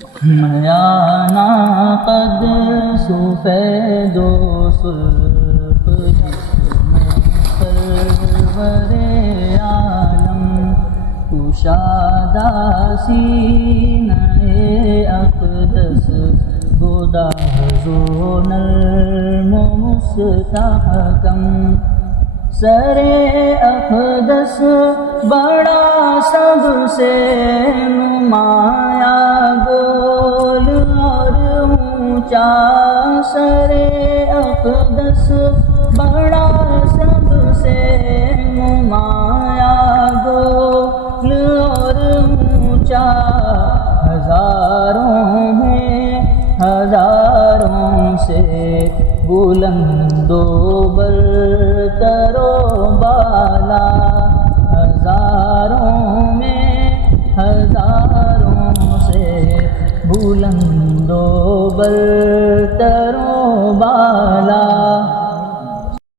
میانہ قد سفید و سرخ جسم سرور عالم کشادہ سینہ اقدس گداز و نرم و مستحکم سر اقدس بڑا سب سے نمایاں گول اور اونچا سر اقدس بڑا سب سے نمایاں گول اور اونچا ہزاروں میں ہزاروں سے بلند و برتر و بالا ہزاروں میں ہزاروں سے بلند و برتر و بالا